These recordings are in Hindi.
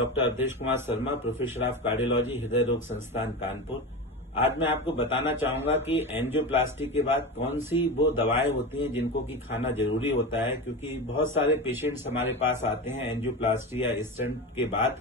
Doctor Avdhesh Kumar Sharma, professor of cardiology, हृदय रोग संस्थान कानपुर। आज मैं आपको बताना चाहूंगा कि एंजियोप्लास्टी के बाद कौन सी वो दवाएं होती हैं जिनको कि खाना जरूरी होता है, क्योंकि बहुत सारे पेशेंट्स हमारे पास आते हैं एंजियोप्लास्टी या स्टेंट के बाद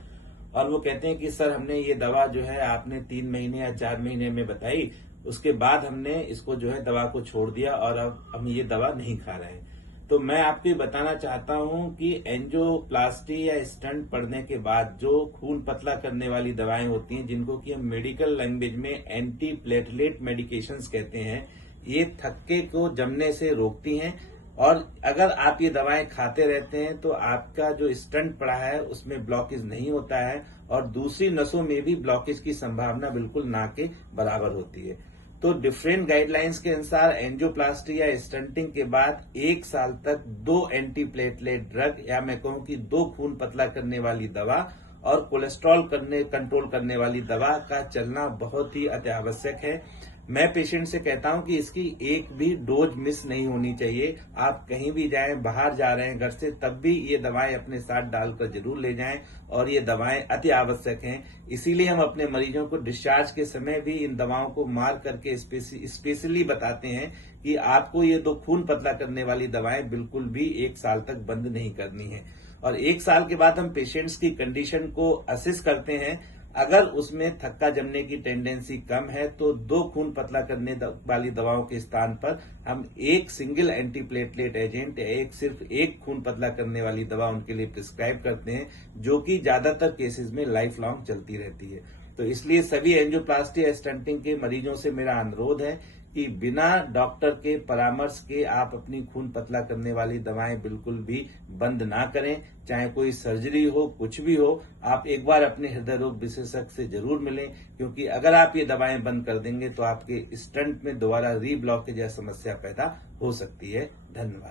और वो कहते हैं कि सर हमने ये दवा जो है आपने 3 महीने या 4 महीने में बताई, उसके बाद हमने इसको जो है दवा को छोड़ दिया और अब हम ये दवा नहीं खा रहे हैं। तो मैं आपको ये बताना चाहता हूं कि एंजियोप्लास्टी या स्टंट पड़ने के बाद जो खून पतला करने वाली दवाएं होती हैं, जिनको कि हम मेडिकल लैंग्वेज में एंटी प्लेटलेट मेडिकेशंस कहते हैं, ये थक्के को जमने से रोकती हैं। और अगर आप ये दवाएं खाते रहते हैं तो आपका जो स्टंट पड़ा है उसमें ब्लॉकेज नहीं होता है और दूसरी नसों में भी ब्लॉकेज की संभावना बिल्कुल ना के बराबर होती है। तो डिफरेंट गाइडलाइंस के अनुसार एंजियोप्लास्टी या स्टंटिंग के बाद 1 साल तक 2 एंटी प्लेटलेट ड्रग या मैं कहूं कि 2 खून पतला करने वाली दवा और कोलेस्ट्रॉल कंट्रोल करने वाली दवा का चलना बहुत ही अत्यावश्यक है। मैं पेशेंट से कहता हूं कि इसकी एक भी डोज मिस नहीं होनी चाहिए। आप कहीं भी जाएं, बाहर जा रहे हैं घर से, तब भी ये दवाएं अपने साथ डालकर जरूर ले जाएं और ये दवाएं अति आवश्यक हैं। इसीलिए हम अपने मरीजों को डिस्चार्ज के समय भी इन दवाओं को मार करके स्पेशली बताते हैं कि आपको ये 2 खून पतला करने वाली दवाएं बिल्कुल भी 1 साल तक बंद नहीं करनी है। और 1 साल के बाद हम पेशेंट्स की कंडीशन को असेस करते हैं। अगर उसमें थक्का जमने की टेंडेंसी कम है तो 2 खून पतला करने वाली दवाओं के स्थान पर हम एक सिंगल एंटी प्लेटलेट एजेंट या सिर्फ एक खून पतला करने वाली दवा उनके लिए प्रिस्क्राइब करते हैं, जो कि ज्यादातर केसेस में लाइफ लॉन्ग चलती रहती है। तो इसलिए सभी एंजियोप्लास्टी या स्टंटिंग के मरीजों से मेरा अनुरोध है कि बिना डॉक्टर के परामर्श के आप अपनी खून पतला करने वाली दवाएं बिल्कुल भी बंद ना करें। चाहे कोई सर्जरी हो, कुछ भी हो, आप एक बार अपने हृदय रोग विशेषज्ञ से जरूर मिलें, क्योंकि अगर आप ये दवाएं बंद कर देंगे तो आपके स्टंट में दोबारा रीब्लॉकेज या समस्या पैदा हो सकती है। धन्यवाद।